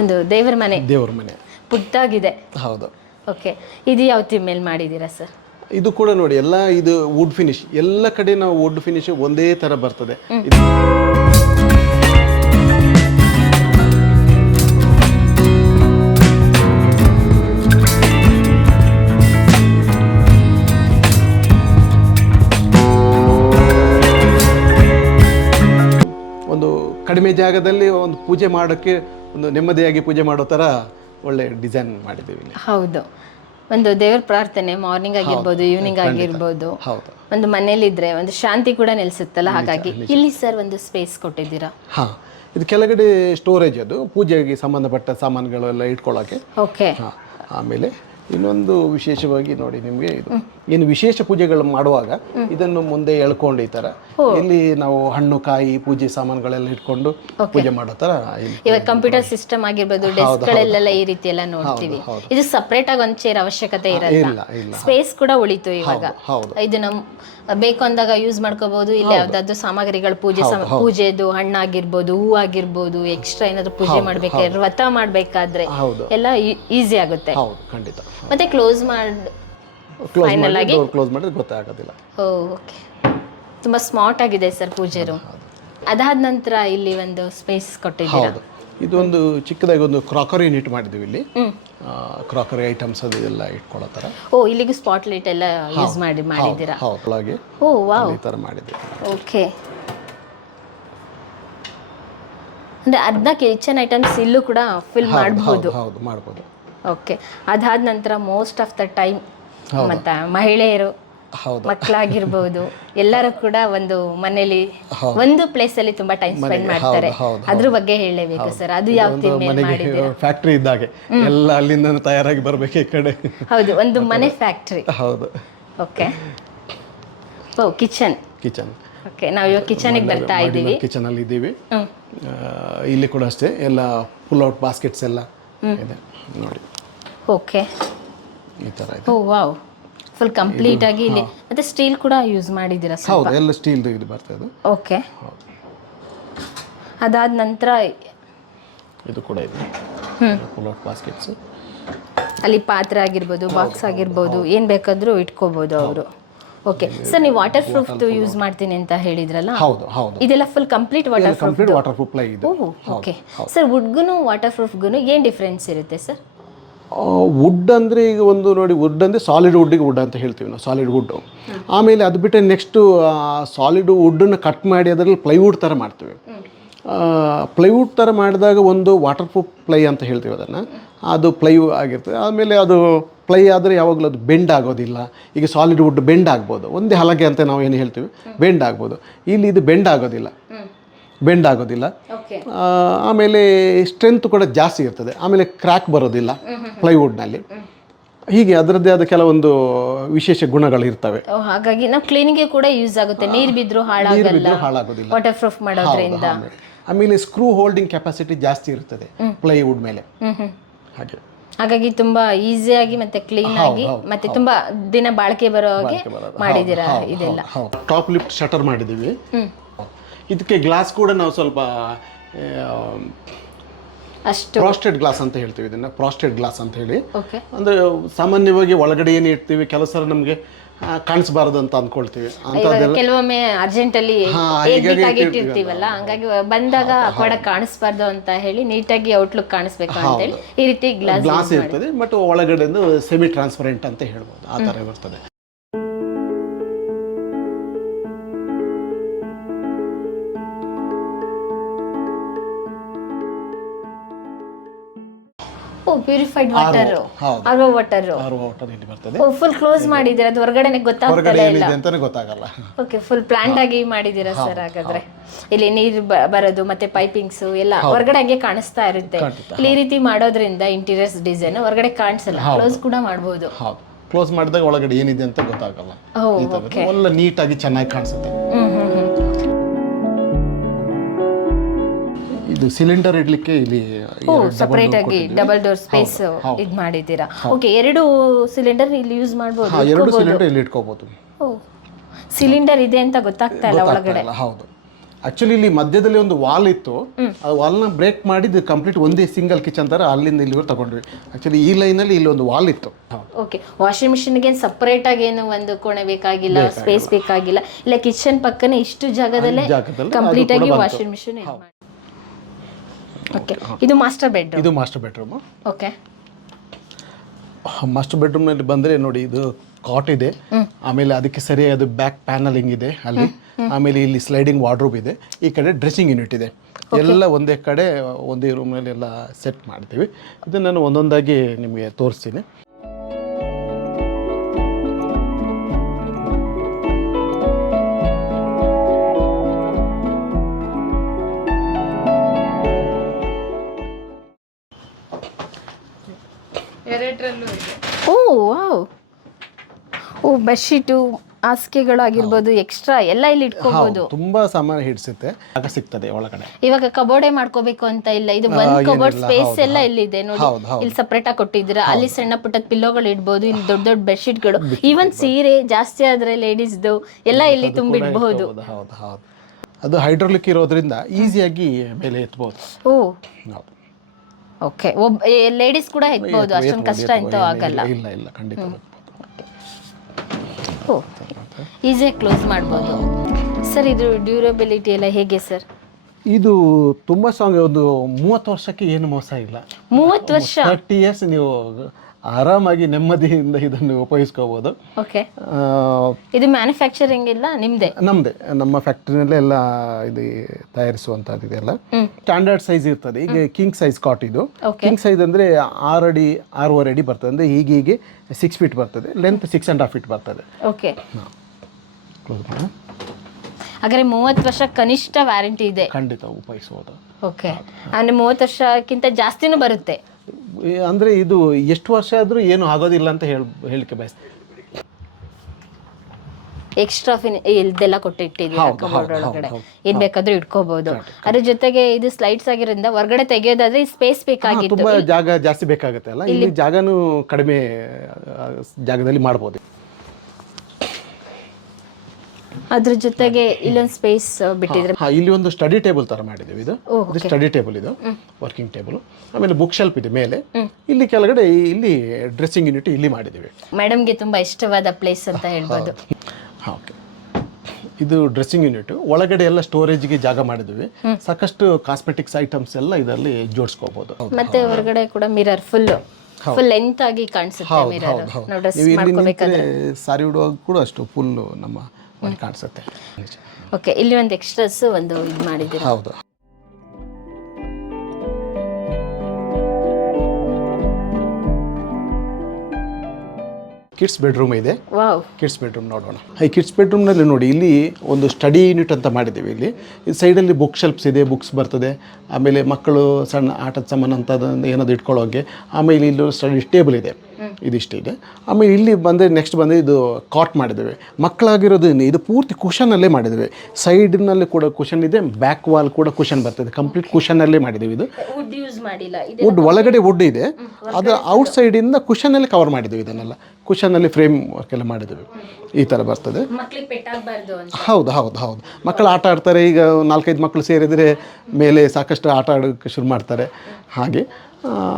ಒಂದು ದೇವರ ಮನೆ, ದೇವ್ರ ಮನೆ ಪುಟ್ಟಾಗಿದೆ. ಹೌದು. ಓಕೆ, ಇದು ಯಾವ ಥೀಮ್ ಮೇಲೆ ಮಾಡಿದ್ದೀರಾ ಸರ್? ಇದು ಕೂಡ ನೋಡಿ ಎಲ್ಲ ಇದು ವುಡ್ ಫಿನಿಶ್, ಎಲ್ಲ ಕಡೆ ನಾವು ವುಡ್ ಫಿನಿಶ್ ಒಂದೇ ಥರ ಬರ್ತದೆ. ಇದು ಒಂದು ಕಡಿಮೆ ಜಾಗದಲ್ಲಿ ಒಂದು ಪೂಜೆ ಮಾಡೋಕ್ಕೆ ಒಂದು ನೆಮ್ಮದಿಯಾಗಿ ಪೂಜೆ ಮಾಡೋ ಥರ ಒಳ್ಳೆ ಡಿಸೈನ್ ಮಾಡಿದ್ದೀವಿ ಇಲ್ಲಿ. ಹೌದು, ಒಂದು ದೇವ್ರ ಪ್ರಾರ್ಥನೆ ಮಾರ್ನಿಂಗ್ ಆಗಿರ್ಬೋದು, ಈವ್ನಿಂಗ್ ಆಗಿರ್ಬೋದು, ಹೌದು. ಒಂದು ಮನೇಲಿದ್ರೆ ಒಂದು ಶಾಂತಿ ಕೂಡ ನೆಲೆಸುತ್ತಲ್ಲ, ಹಾಗಾಗಿ ಇಲ್ಲಿ ಸರ್ ಒಂದು ಸ್ಪೇಸ್ ಕೊಟ್ಟಿದ್ದೀರಾ. ಹಾಂ, ಇದು ಕೆಳಗಡೆ ಸ್ಟೋರೇಜ್, ಅದು ಪೂಜೆಗೆ ಸಂಬಂಧಪಟ್ಟ ಸಾಮಾನುಗಳೆಲ್ಲ ಇಟ್ಕೊಳ್ಳೋಕೆ. ಓಕೆ. ಹಾಂ, ಆಮೇಲೆ ಇನ್ನೊಂದು ವಿಶೇಷವಾಗಿ ನೋಡಿ, ನಿಮಗೆ ಇದು ಏನು ವಿಶೇಷ ಪೂಜೆಗಳು ಮಾಡುವಾಗ ಇದನ್ನು ಮುಂದೆ ಎಳ್ಕೊಂಡು ಈ ಥರ ಇಲ್ಲಿ ನಾವು ಹಣ್ಣು ಕಾಯಿ ಪೂಜೆ ಸಾಮಾನುಗಳೆಲ್ಲ ಇಟ್ಕೊಂಡು ಪೂಜೆ ಮಾಡೋ ಥರ. ಇವಾಗ ಕಂಪ್ಯೂಟರ್ ಸಿಸ್ಟಮ್ ಆಗಿರ್ಬೋದು, ಡೆಸ್ಕ್ಗಳೆಲ್ಲ ಈ ರೀತಿ ಎಲ್ಲ ನೋಡ್ತೀವಿ. ಇದು ಸಪರೇಟ್ ಆಗಿ ಒಂದು ಚೇರ್ ಅವಶ್ಯಕತೆ ಇರಲ್ಲ, ಸ್ಪೇಸ್ ಕೂಡ ಉಳಿತು. ಇವಾಗ ಇದು ನಮ್ ಬೇಕು ಅಂದಾಗ ಯೂಸ್ ಮಾಡ್ಕೋಬಹುದು. ಇಲ್ಲಿ ಯಾವ್ದಾದ್ರು ಸಾಮಗ್ರಿಗಳು ಪೂಜೆದು ಹಣ್ಣಾಗಿರ್ಬೋದು, ಹೂ ಆಗಿರ್ಬೋದು, ಎಕ್ಸ್ಟ್ರಾ ಏನಾದ್ರು ಪೂಜೆ ಮಾಡ್ಬೇಕಾದ್ರೆ, ವ್ರತ ಮಾಡ್ಬೇಕಾದ್ರೆ ಎಲ್ಲ ಈಸಿ ಆಗುತ್ತೆ. ಖಂಡಿತ. ಮತ್ತೆ ಕ್ಲೋಸ್ ಫೈನಲ್ ಆಗಿ ಕ್ಲೋಸ್ ಮಾಡಿದ್ರೆ ಗೊತ್ತಾಗೋದಿಲ್ಲ. ಓಕೆ, ತುಂಬಾ ಸ್ಮಾರ್ಟ್ ಆಗಿದೆ ಸರ್ ಪೂಜೆ ರೂಮ್. ಅದಾದ ನಂತರ ಇಲ್ಲಿ ಒಂದು ಸ್ಪೇಸ್ ಕೊಟ್ಟಿದ್ದೀರಾ. ಇದು ಒಂದು ಚಿಕ್ಕದಾಗಿ ಒಂದು ಕ್ರಾಕರಿ ಯೂನಿಟ್ ಮಾಡಿದ್ದೀವಿ ಇಲ್ಲಿ. ಕ್ರಾಕರಿ ಐಟಮ್ಸ್ ಅದು ಎಲ್ಲ ಇಟ್ಕೊಳ್ಳೋ ಥರ. ಓ, ಇಲ್ಲಿಗೂ ಸ್ಪಾಟ್ ಲೈಟ್ ಎಲ್ಲ ಯೂಸ್ ಮಾಡಿದ್ದೀರಾ. ಹಾಗೆ ಓ ವಾವ್, ಈ ಥರ ಮಾಡಿದ್ದೀವಿ. ಓಕೆ, ಅಂದ್ರೆ ಅದನ್ನ ಕಿಚನ್ ಐಟಮ್ಸ್ ಇಲ್ಲೂ ಕೂಡ ಫಿಲ್ ಮಾಡಬಹುದು. ಹೌದು, ಮಾಡ್ಬೋದು. ಓಕೆ, ಅದಾದ ನಂತರ ಮೋಸ್ಟ್ ಆಫ್ ದ ಟೈಮ್ ಮತ್ತೆ ಮಹಿಳೆಯರು, ಮಕ್ಕಳಾಗಿರ್ಬೋದು, ಎಲ್ಲರೂ ಕೂಡ ಒಂದು ಮನೇಲಿ ಒಂದು ಪ್ಲೇಸ್ ಅಲ್ಲಿ ತುಂಬಾ ಟೈಮ್ ಸ್ಪೆಂಡ್ ಮಾಡ್ತಾರೆ. ಅದ್ರ ಬಗ್ಗೆ ಹೇಳಲೇಬೇಕು ಸರ್, ಅದು ಯಾವ ಥೀಮ್ ಮೇಲೆ ಮಾಡಿದ್ದೀರಾ? ಫ್ಯಾಕ್ಟರಿ ಇದ್ದಾಗೆ ಎಲ್ಲ ಅಲ್ಲಿಂದ ತಯಾರಾಗಿ ಬರಬೇಕು ಈ ಕಡೆ. ಹೌದು, ಒಂದು ಮನೆ ಫ್ಯಾಕ್ಟರಿ. ಹೌದು. ಓಕೆ. ಓ, ಕಿಚನ್. ಓಕೆ, ನಾವು ಇವಾಗ ಕಿಚನಿಗೆ ಬರ್ತಾ ಇದ್ದೀವಿ. ಕಿಚನ್ ಅಲ್ಲಿ ಇದ್ದೀವಿ. ಇಲ್ಲಿ ಕೂಡ ಅಷ್ಟೇ, ಎಲ್ಲ ಪುಲ್ ಔಟ್ ಬಾಸ್ಕೆಟ್ಸ್ ಎಲ್ಲ ಇದೆ ನೋಡಿ. ಓಕೆ, ಈ ತರ ಇದೆ. ಓ ವಾವ್, ಫುಲ್ ಕಂಪ್ಲೀಟ್ ಆಗಿ ಇಲ್ಲಿ ಮತ್ತೆ ಸ್ಟೀಲ್ ಕೂಡ ಯೂಸ್ ಮಾಡಿದ್ದೀರಾ? ಹೌದು, ಎಲ್ಲ ಸ್ಟೀಲ್ದು ಇದು ಬರ್ತದೆ. ಓಕೆ, ಅದಾದ ನಂತರ ಇದು ಕೂಡ ಇದೆ, ಪುಲ್ ಔಟ್ ಬಾಸ್ಕೆಟ್ಸ್. ಅಲ್ಲಿ ಪಾತ್ರೆ ಆಗಿರ್ಬೋದು, ಬಾಕ್ಸ್ ಆಗಿರ್ಬೋದು, ಏನು ಬೇಕಾದರೂ ಇಟ್ಕೋಬೋದು ಅವರು. ಓಕೆ ಸರ್, ನೀವು ವಾಟರ್ ಪ್ರೂಫ್ ಯೂಸ್ ಮಾಡ್ತೀನಿ ಅಂತ ಹೇಳಿದ್ರಲ್ಲ? ಹೌದು ಹೌದು, ಇದೆಲ್ಲ full complete waterproof ply ಇದೆ. ಓಕೆ ಸರ್, ವುಡ್ಗೂ ವಾಟರ್ ಪ್ರೂಫ್ಗೂ ಏನು ಡಿಫ್ರೆನ್ಸ್ ಇರುತ್ತೆ ಸರ್? ವುಡ್ ಅಂದರೆ ಈಗ ಒಂದು ನೋಡಿ, ವುಡ್ ಅಂದರೆ ಸಾಲಿಡ್ ವುಡ್ಡಿಗೆ ವುಡ್ ಅಂತ ಹೇಳ್ತೀವಿ ನಾವು, ಸಾಲಿಡ್ ವುಡ್ಡು. ಆಮೇಲೆ ಅದು ಬಿಟ್ಟರೆ ನೆಕ್ಸ್ಟು ಸಾಲಿಡ್ ವುಡ್ಡನ್ನು ಕಟ್ ಮಾಡಿ ಅದರಲ್ಲಿ ಪ್ಲೈವುಡ್ ಥರ ಮಾಡ್ತೀವಿ. ಪ್ಲೈವುಡ್ ಥರ ಮಾಡಿದಾಗ ಒಂದು ವಾಟರ್ ಪ್ರೂಫ್ ಪ್ಲೈ ಅಂತ ಹೇಳ್ತೀವಿ ಅದನ್ನು, ಅದು ಪ್ಲೈ ಆಗಿರ್ತದೆ. ಆಮೇಲೆ ಅದು ಪ್ಲೈ ಆದರೆ ಯಾವಾಗಲೂ ಅದು ಬೆಂಡ್ ಆಗೋದಿಲ್ಲ. ಈಗ ಸಾಲಿಡ್ ವುಡ್ ಬೆಂಡ್ ಆಗ್ಬೋದು, ಒಂದೇ ಹಲಗೆ ಅಂತ ನಾವು ಏನು ಹೇಳ್ತೀವಿ, ಬೆಂಡ್ ಆಗ್ಬೋದು. ಇಲ್ಲಿ ಇದು ಬೆಂಡ್ ಆಗೋದಿಲ್ಲ. ಆಮೇಲೆ ಸ್ಟ್ರೆಂತ್ ಕೂಡ ಜಾಸ್ತಿ ಇರ್ತದೆ. ಆಮೇಲೆ ಕ್ರ್ಯಾಕ್ ಬರೋದಿಲ್ಲ ಪ್ಲೈವುಡ್ನಲ್ಲಿ. ಹೀಗೆ ಅದರದ್ದೇ ಆದ ಕೆಲವೊಂದು ವಿಶೇಷ ಗುಣಗಳು ಇರ್ತವೆ. ಹಾಗಾಗಿ ನಾವು ಕ್ಲೀನಿಂಗ್ ಕೂಡ ಯೂಸ್ ಆಗುತ್ತೆ, ನೀರು ಬಿದ್ದರೂ ಹಾಳಾಗೋದಿಲ್ಲ ವಾಟರ್ ಪ್ರೂಫ್ ಮಾಡೋದ್ರಿಂದ. ಆಮೇಲೆ ಸ್ಕ್ರೂ ಹೋಲ್ಡಿಂಗ್ ಕೆಪಾಸಿಟಿ ಜಾಸ್ತಿ ಇರ್ತದೆ ಪ್ಲೈವುಡ್ ಮೇಲೆ. ಹಾಗಾಗಿ ತುಂಬಾ ಈಸಿಯಾಗಿ ಮತ್ತೆ ಕ್ಲೀನ್ ಆಗಿ ಮತ್ತೆ ತುಂಬಾ ದಿನ ಬಾಳಿಕೆ ಬರೋ ಹಾಗೆ ಮಾಡಿದ್ದೀರಾ ಇದೆಲ್ಲ. ಟಾಪ್ ಲಿಫ್ಟ್ ಶಟರ್ ಮಾಡಿದ್ದೀವಿ. ಇದಕ್ಕೆ ಗ್ಲಾಸ್ ಕೂಡ ನಾವು ಸ್ವಲ್ಪ ಅಷ್ಟು ಫ್ರಾಸ್ಟೆಡ್ ಗ್ಲಾಸ್ ಅಂತ ಹೇಳ್ತೀವಿ ಇದನ್ನು, ಫ್ರಾಸ್ಟೆಡ್ ಗ್ಲಾಸ್ ಅಂತ ಹೇಳಿ. ಅಂದರೆ ಸಾಮಾನ್ಯವಾಗಿ ಒಳಗಡೆ ಏನು ಇಡ್ತೀವಿ ಕೆಲವು ಸಲ ನಮಗೆ ಕಾಣಿಸ್ಬಾರ್ದು ಅಂತ ಅಂದ್ಕೊಳ್ತೀವಿ. ಕೆಲವೊಮ್ಮೆ ಅರ್ಜೆಂಟ್ ಅಲ್ಲಿ ಇಟ್ಟಿರ್ತೀವಲ್ಲ, ಹಂಗಾಗಿ ಬಂದಾಗ ಕೊಡಕ್ ಕಾಣಿಸ್ಬಾರ್ದು ಅಂತ ಹೇಳಿ ನೀಟಾಗಿ ಔಟ್ಲುಕ್ ಕಾಣಿಸ್ಬೇಕು ಅಂತ ಹೇಳಿ ಈ ರೀತಿ ಗ್ಲಾಸ್ ಇರ್ತದೆ. ಬಟ್ ಒಳಗಡೆ ಸೆಮಿ ಟ್ರಾನ್ಸ್ಪರೆಂಟ್ ಅಂತ ಹೇಳ್ಬೋದು, ಆ ಥರ ಬರ್ತದೆ. ಪ್ಯೂರಿಫೈಡ್ ವಾಟರ್, ಆರ್ಒ ವಾಟರ್ ಇಲ್ಲಿ ಬರ್ತದೆ. ಫುಲ್ ಕ್ಲೋಸ್ ಮಾಡಿದ್ದೀರಾ, ಅದು ಹೊರಗಡೆ ಗೊತ್ತಾಗಲ್ಲ. ಓಕೆ, ಫುಲ್ ಪ್ಲಾಂಟ್ ಆಗಿ ಮಾಡಿದ್ದೀರಾ ಸರ್. ಹಾಗಾದ್ರೆ ಇಲ್ಲಿ ನೀರು ಬರೋದು ಮತ್ತೆ ಪೈಪಿಂಗ್ಸ್ ಎಲ್ಲ ಹೊರಗಡೆ ಹಂಗೆ ಕಾಣಿಸ್ತಾ ಇರುತ್ತೆ. ಇಲ್ಲಿ ಈ ರೀತಿ ಮಾಡೋದ್ರಿಂದ ಇಂಟೀರಿಯರ್ಸ್ ಡಿಸೈನ್ ಹೊರಗಡೆ ಕಾಣಿಸಲ್ಲ, ಕ್ಲೋಸ್ ಕೂಡ ಮಾಡಬಹುದು. ಕ್ಲೋಸ್ ಮಾಡಿದಾಗ ಒಳಗಡೆ ಏನಿದೆ ಅಂತ ಗೊತ್ತಾಗಲ್ಲ, ಎಲ್ಲ ನೀಟಾಗಿ ಚೆನ್ನಾಗಿ ಕಾಣಿಸುತ್ತೆ. ಇದು ಸಿಲಿಂಡರ್ ಇಡ್ಲಿಕ್ಕೆ ಇಲ್ಲಿ ಸಪರೇಟ್ ಆಗಿ ಡಬಲ್ ಡೋರ್ ಸ್ಪೇಸ್ ಇದು ಮಾಡಿದ್ದೀರಾ. ಓಕೆ, ಎರಡು ಸಿಲಿಂಡರ್ ಇಲ್ಲಿ ಯೂಸ್ ಮಾಡಬಹುದು, ಎರಡು ಸಿಲಿಂಡರ್ ಇಲ್ಲಿ ಇಟ್ಕೋಬಹುದು. ಸಿಲಿಂಡರ್ ಇದೆ ಅಂತ ಗೊತ್ತಾಗ್ತಾ ಇಲ್ಲ ಒಳಗಡೆ. ಹೌದು, ಆಕ್ಚುಲಿ ಇಲ್ಲಿ ಮಧ್ಯದಲ್ಲಿ ಒಂದು ವಾಲ್ ಇತ್ತು, ಆ ವಾಲ್ನ ಬ್ರೇಕ್ ಮಾಡಿದ್ದು ಕಂಪ್ಲೀಟ್ ಒಂದೇ ಸಿಂಗಲ್ ಕಿಚನ್ ಥರ ಅಲ್ಲಿಂದ ಇಲ್ಲಿವರೆಗೆ ತಗೊಂಡ್ವಿ. ಆಕ್ಚುಲಿ ಈ ಲೈನಲ್ಲಿ ಇಲ್ಲಿ ಒಂದು ವಾಲ್ ಇತ್ತು. ಓಕೆ, ವಾಷಿಂಗ್ ಮಿಷಿನ್ಗೆ ಸಪರೇಟ್ ಆಗಿ ಏನು ಒಂದು ಕೋಣೆ ಬೇಕಾಗಿಲ್ಲ, ಸ್ಪೇಸ್ ಬೇಕಾಗಿಲ್ಲ, ಇಲ್ಲ ಕಿಚನ್ ಪಕ್ಕನೇ ಇಷ್ಟು ಜಾಗದಲ್ಲೇ ಕಂಪ್ಲೀಟ್ ಆಗಿ ವಾಷಿಂಗ್ ಮಿಷಿನ್. ಓಕೆ, ಇದು ಮಾಸ್ಟರ್ ಬೆಡ್ರೂಮ್. ಇದು ಮಾಸ್ಟರ್ ಬೆಡ್ರೂಮು. ಓಕೆ, ಮಾಸ್ಟರ್ ಬೆಡ್ರೂಮ್ನಲ್ಲಿ ಬಂದರೆ ನೋಡಿ, ಇದು ಕಾಟ್ ಇದೆ, ಆಮೇಲೆ ಅದಕ್ಕೆ ಸರಿಯಾದ ಬ್ಯಾಕ್ ಪ್ಯಾನಲಿಂಗ್ ಇದೆ ಅಲ್ಲಿ, ಆಮೇಲೆ ಇಲ್ಲಿ ಸ್ಲೈಡಿಂಗ್ ವಾರ್ಡ್ರೋಬ್ ಇದೆ, ಈ ಕಡೆ ಡ್ರೆಸ್ಸಿಂಗ್ ಯೂನಿಟ್ ಇದೆ. ಎಲ್ಲ ಒಂದೇ ಕಡೆ ಒಂದೇ ರೂಮ್ನಲ್ಲಿ ಎಲ್ಲ ಸೆಟ್ ಮಾಡ್ತೀವಿ. ಇದನ್ನು ನಾನು ಒಂದೊಂದಾಗಿ ನಿಮಗೆ ತೋರಿಸ್ತೀನಿ. ಓ ವಾವ್, ಓ ಬೆಡ್ಶೀಟು, ಹಾಸಿಗೆಗಳು ಆಗಿರ್ಬೋದು, ಎಕ್ಸ್ಟ್ರಾ ಎಲ್ಲ ಇಲ್ಲಿ ಇಟ್ಕೋಬಹುದು. ತುಂಬಾ ಸಾಮಾನು ಹಿಡಿಸುತ್ತೆ, ಆಗ ಸಿಗ್ತದೆ ಒಳಗಡೆ. ಇವಾಗ ಕಬೋರ್ಡೆ ಮಾಡ್ಕೋಬೇಕು ಅಂತ ಇಲ್ಲ, ಇದು ಒಂದ್ ಕಬೋರ್ಡ್ ಸ್ಪೇಸ್ ಎಲ್ಲ ಇಲ್ಲಿದೆ ನೋಡಿ. ಇಲ್ಲಿ ಸಪರೇಟ್ ಆಗಿ ಕೊಟ್ಟಿದ್ದೀರಾ, ಅಲ್ಲಿ ಸಣ್ಣ ಪುಟ್ಟದ ಪಿಲ್ಲೋಗಳು ಇಡ್ಬೋದು, ಇಲ್ಲಿ ದೊಡ್ಡ ದೊಡ್ಡ ಬೆಡ್ಶೀಟ್ಗಳು, ಈವನ್ ಸೀರೆ ಜಾಸ್ತಿ ಆದ್ರೆ ಲೇಡೀಸ್ದು ಎಲ್ಲ ಇಲ್ಲಿ ತುಂಬಿಡಬಹುದು. ಹೌದು ಹೌದು, ಅದು ಹೈಡ್ರೋಲಿಕ್ ಇರೋದ್ರಿಂದ ಈಸಿಯಾಗಿ ಮೇಲೆ ಎತ್ಬೋದು. ಓ ಓಕೆ, ಲೇಡೀಸ್ ಕೂಡ ಎತ್ಬಹುದು, ಅಷ್ಟೊಂದು ಕಷ್ಟ ಅಂತೂ ಆಗಲ್ಲ. ಇಲ್ಲ ಇಲ್ಲ, ಖಂಡಿತ. ಓ, ಈಸಿಯಾಗಿ ಕ್ಲೋಸ್ ಮಾಡ್ಬೋದು. ಸರ್, ಇದು ಡ್ಯೂರಬಿಲಿಟಿ ಎಲ್ಲ ಹೇಗೆ ಸರ್? ಇದು ತುಂಬ ಸ್ಟ್ರಾಂಗ್. ಒಂದು 30 ವರ್ಷಕ್ಕೆ ಏನು ಮೋಸ ಇಲ್ಲ. 30 ವರ್ಷ, 30 ಇಯರ್ಸ್ ನೀವು ಆರಾಮಾಗಿ ನೆಮ್ಮದಿಯಿಂದ ಇದನ್ನು ಉಪಯೋಗಿಸ್ಕೋಬೋದು. ಓಕೆ, ಇದು ಮ್ಯಾನುಫ್ಯಾಕ್ಚರಿಂಗ್ ಇಲ್ಲ ನಿಮ್ದೇ? ನಮ್ಮದೇ, ನಮ್ಮ ಫ್ಯಾಕ್ಟ್ರಿನಲ್ಲೇ ಎಲ್ಲ ಇದು ತಯಾರಿಸುವಂಥದ್ದು ಇದೆಲ್ಲ. ಸ್ಟ್ಯಾಂಡರ್ಡ್ ಸೈಜ್ ಇರ್ತದೆ. ಈಗ ಕಿಂಗ್ ಸೈಜ್ ಕಾಟ್ ಇದು. ಕಿಂಗ್ ಸೈಜ್ ಅಂದರೆ 6 ಅಡಿ 6.5 ಅಡಿ ಬರ್ತದೆ, ಅಂದರೆ ಹೀಗೆ 6 ಫೀಟ್ ಬರ್ತದೆ, ಲೆಂತ್ 6.5 ಫೀಟ್ ಬರ್ತದೆ. ಓಕೆ, ಹಾಗಾದ್ರೆ 30 ವರ್ಷ ಕನಿಷ್ಠ ವ್ಯಾರಂಟಿ ಇದೆ. ಖಂಡಿತ ಉಪಯೋಗಿಸ್ಬೋದು. ಓಕೆ, ಅಂದರೆ 30 ವರ್ಷಕ್ಕಿಂತ ಜಾಸ್ತಿನೂ ಬರುತ್ತೆ. ಅಂದರೆ ಇದು ಎಷ್ಟು ವರ್ಷ ಆದರೂ ಏನು ಆಗೋದಿಲ್ಲ ಅಂತ ಹೇಳಿಕೆ ಬಯಸ್ತೀನಿ. ಎಕ್ಸ್ಟ್ರಾ ಇದೆಲ್ಲ ಕೊಟ್ಟಿಟ್ಟಿದ್ದೀರಾ ಕಬೋರ್ಡ್ ಒಳಗಡೆ, ಏನ್ ಬೇಕಾದ್ರೂ ಇಟ್ಕೋಬಹುದು. ಅದ್ರ ಜೊತೆಗೆ ಇದು ಸ್ಲೈಡ್ಸ್ ಆಗಿರೋದ್ರಿಂದ ಹೊರಗಡೆ ತೆಗೆಯೋದಾದ್ರೆ ಸ್ಪೇಸ್ ಬೇಕಾಗಿತ್ತು, ತುಂಬಾ ಜಾಗ ಜಾಸ್ತಿ ಬೇಕಾಗುತ್ತೆ ಅಲ್ಲ, ಇಲ್ಲಿ ಜಾಗನೂ ಕಡಿಮೆ ಜಾಗದಲ್ಲಿ ಮಾಡ್ಬೋದು. ಅದ್ರ ಜೊತೆಗೆ ಇಲ್ಲೊಂದು ಸ್ಪೇಸ್ ಬಿಟ್ಟಿದ್ರೆ, ಇಲ್ಲಿ ಒಂದು ಸ್ಟಡಿ ಟೇಬಲ್ ತರ ಮಾಡಿದ್ದೀವಿ. ಇದು ಸ್ಟಡಿ ಟೇಬಲ್, ಇದು ವರ್ಕಿಂಗ್ ಟೇಬಲ್. ಆಮೇಲೆ ಬುಕ್ ಶೆಲ್ಫ್ ಇದೆ ಮೇಲೆ, ಇಲ್ಲಿ ಕೆಳಗಡೆ ಇಲ್ಲಿ ಡ್ರೆಸ್ಸಿಂಗ್ ಯೂನಿಟ್ ಇಲ್ಲಿ ಮಾಡಿದ್ದೀವಿ. ಮೇಡಮ್ಗೆ ತುಂಬಾ ಇಷ್ಟವಾದ ಪ್ಲೇಸ್ ಅಂತ ಹೇಳ್ಬೋದು. ಓಕೆ, ಇದು ಡ್ರೆಸ್ಸಿಂಗ್ ಯೂನಿಟ್. ಒಳಗಡೆ ಎಲ್ಲ ಸ್ಟೋರೇಜ್ಗೆ ಜಾಗ ಮಾಡಿದ್ವಿ. ಸಾಕಷ್ಟು ಕಾಸ್ಮೆಟಿಕ್ಸ್ ಐಟಮ್ಸ್ ಎಲ್ಲ ಇದರಲ್ಲಿ ಜೋಡಿಸ್ಕೋಬಹುದು. ಮತ್ತೆ ಹೊರಗಡೆ ಕೂಡ ಮಿರರ್ ಫುಲ್ ಲೆಂತ್ ಆಗಿ ಕಾಣಿಸುತ್ತೆ ಮಿರರ್. ನಾವು ಡ್ರೆಸ್ ಮಾಡ್ಕೋಬೇಕಾದ್ರೆ ಸಾರಿ ಉಡುವಾಗ ಕೂಡ ಅಷ್ಟು ಫುಲ್ ನಮ್ಮ ಕಾಣಿಸುತ್ತೆ. ಓಕೆ, ಇಲ್ಲಿ ಒಂದು ಎಕ್ಸ್ಟ್ರಾಸ್ ಒಂದು ಇದು ಮಾಡಿದ್ದೀರಾ. ಹೌದು. ಕಿಡ್ಸ್ ಬೆಡ್ರೂಮ್ ಇದೆ. ವಾವ್, ಕಿಡ್ಸ್ ಬೆಡ್ರೂಮ್ ನೋಡೋಣ. ಈ ಕಿಡ್ಸ್ ಬೆಡ್ರೂಮ್ನಲ್ಲಿ ನೋಡಿ, ಇಲ್ಲಿ ಒಂದು ಸ್ಟಡಿ ಯೂನಿಟ್ ಅಂತ ಮಾಡಿದ್ದೀವಿ. ಇಲ್ಲಿ ಈ ಸೈಡಲ್ಲಿ ಬುಕ್ ಶೆಲ್ಫ್ಸ್ ಇದೆ, ಬುಕ್ಸ್ ಬರ್ತದೆ, ಆಮೇಲೆ ಮಕ್ಕಳು ಸಣ್ಣ ಆಟದ ಸಾಮಾನು ಅಂಥದ್ದು ಏನಾದ್ರು ಇಟ್ಕೊಳ್ಳೋಗೆ. ಆಮೇಲೆ ಇಲ್ಲಿ ಸ್ಟಡಿ ಟೇಬಲ್ ಇದೆ, ಇದಿಷ್ಟು ಇದೆ. ಆಮೇಲೆ ಇಲ್ಲಿ ಬಂದರೆ ನೆಕ್ಸ್ಟ್ ಬಂದರೆ ಇದು ಕಾಟ್ ಮಾಡಿದ್ದೇವೆ. ಮಕ್ಕಳಾಗಿರೋದು ಇದು ಪೂರ್ತಿ ಕುಷನಲ್ಲೇ ಮಾಡಿದ್ದೇವೆ. ಸೈಡ್ನಲ್ಲಿ ಕೂಡ ಕುಷನ್ ಇದೆ, ಬ್ಯಾಕ್ ವಾಲ್ ಕೂಡ ಕುಷನ್ ಬರ್ತದೆ, ಕಂಪ್ಲೀಟ್ ಕುಷನಲ್ಲೇ ಮಾಡಿದ್ದೀವಿ. ಇದು ವುಡ್ ಯೂಸ್ ಮಾಡಿಲ್ಲ, ವುಡ್ ಒಳಗಡೆ ವುಡ್ ಇದೆ, ಅದು ಔಟ್ ಸೈಡಿಂದ ಕುಷನಲ್ಲಿ ಕವರ್ ಮಾಡಿದ್ದೀವಿ. ಇದನ್ನೆಲ್ಲ ಕುಷನಲ್ಲಿ ಫ್ರೇಮ್ ವರ್ಕ್ ಎಲ್ಲ ಮಾಡಿದ್ದೀವಿ. ಈ ಥರ ಬರ್ತದೆ. ಮಕ್ಕಳಿಗೆ ಪೆಟ್ಟಾಗಬಾರ್ದು ಅಂತ. ಹೌದು ಹೌದು ಹೌದು, ಮಕ್ಕಳು ಆಟ ಆಡ್ತಾರೆ. ಈಗ 4-5 ಮಕ್ಕಳು ಸೇರಿದರೆ ಮೇಲೆ ಸಾಕಷ್ಟು ಆಟ ಆಡೋಕ್ಕೆ ಶುರು ಮಾಡ್ತಾರೆ. ಹಾಗೆ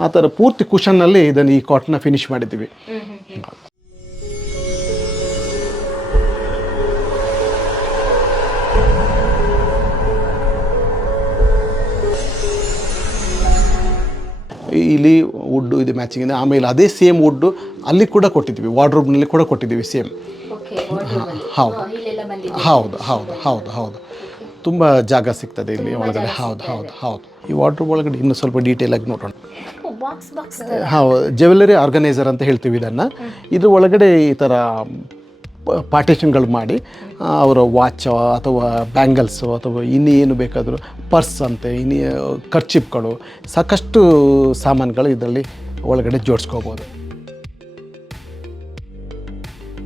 ಆ ಥರ ಪೂರ್ತಿ ಕುಷನ್ನಲ್ಲಿ ಇದನ್ನು ಈ ಕಾಟನ್ನ ಫಿನಿಶ್ ಮಾಡಿದ್ದೀವಿ. ಇಲ್ಲಿ ವುಡ್ಡು ಇದು ಮ್ಯಾಚಿಂಗ್ ಇದೆ. ಆಮೇಲೆ ಅದೇ ಸೇಮ್ ವುಡ್ಡು ಅಲ್ಲಿ ಕೂಡ ಕೊಟ್ಟಿದ್ದೀವಿ, ವಾರ್ಡ್ರೋಬ್ನಲ್ಲಿ ಕೂಡ ಕೊಟ್ಟಿದ್ದೀವಿ ಸೇಮ್. ಹೌದು ಹೌದು ಹೌದು ಹೌದು ಹೌದು, ತುಂಬ ಜಾಗ ಸಿಗ್ತದೆ ಇಲ್ಲಿ ಒಳಗಡೆ. ಹೌದು ಹೌದು ಹೌದು. ಈ ವಾರ್ಡ್ರೋಬ್ ಒಳಗಡೆ ಇನ್ನೂ ಸ್ವಲ್ಪ ಡೀಟೇಲಾಗಿ ನೋಡೋಣ. ಹೌದು, ಜ್ಯುವೆಲ್ಲರಿ ಆರ್ಗನೈಸರ್ ಅಂತ ಹೇಳ್ತೀವಿ ಇದನ್ನು. ಇದ್ರ ಒಳಗಡೆ ಈ ಥರ ಪಾರ್ಟಿಷನ್ಗಳು ಮಾಡಿ ಅವರ ವಾಚ್ ಅಥವಾ ಬ್ಯಾಂಗಲ್ಸು ಅಥವಾ ಇನ್ನೇನು ಬೇಕಾದರೂ ಪರ್ಸ್ ಅಂತೆ, ಇನ್ನೇ ಕರ್ಚಿಪ್ಗಳು, ಸಾಕಷ್ಟು ಸಾಮಾನುಗಳು ಇದರಲ್ಲಿ ಒಳಗಡೆ ಜೋಡಿಸ್ಕೋಬೋದು.